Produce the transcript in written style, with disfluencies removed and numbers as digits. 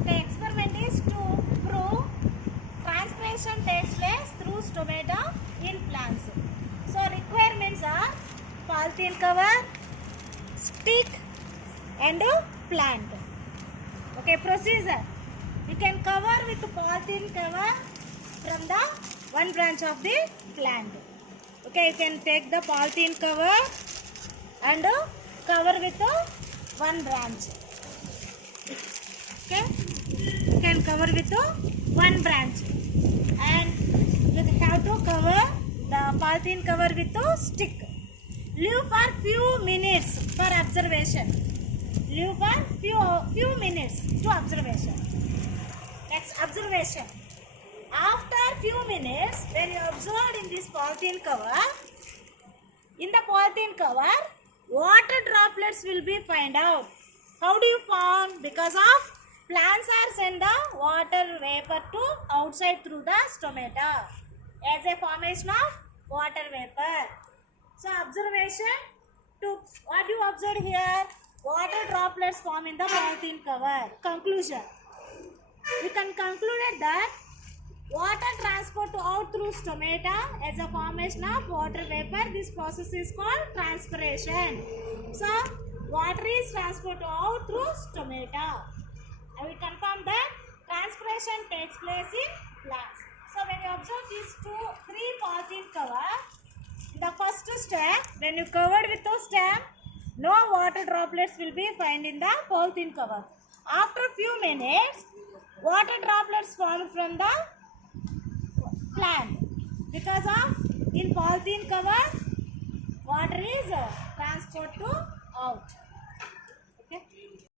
Okay, experiment is to prove transpiration takes place through stomata in plants. So requirements are polythene cover, stick and plant. Okay, procedure. We can cover with polythene cover from the one branch of the plant. Okay, you can take the polythene cover and cover with one branch. Okay, you can cover with one branch, and you have to cover the polythene cover with a stick. Leave for few minutes for observation. Leave for few minutes to observation. Next, observation. After few minutes, when you observed in this polythene cover, water droplets will be find out. How do you found? Because of plants are send the water vapor to outside through the stomata as a formation of water vapor. So observation to what you observed here, water droplets form in the polythene cover. Conclusion. We can conclude that water transport out through stomata as a formation of water vapor. This process is called transpiration. So water is transported out through stomata. I will confirm that transpiration takes place in plants. So when you observe these three polythene cover, the first step, when you covered with the stem, no water droplets will be found in the polythene cover. After few minutes, water droplets form from the plant. Because of in polythene cover, water is transported to out.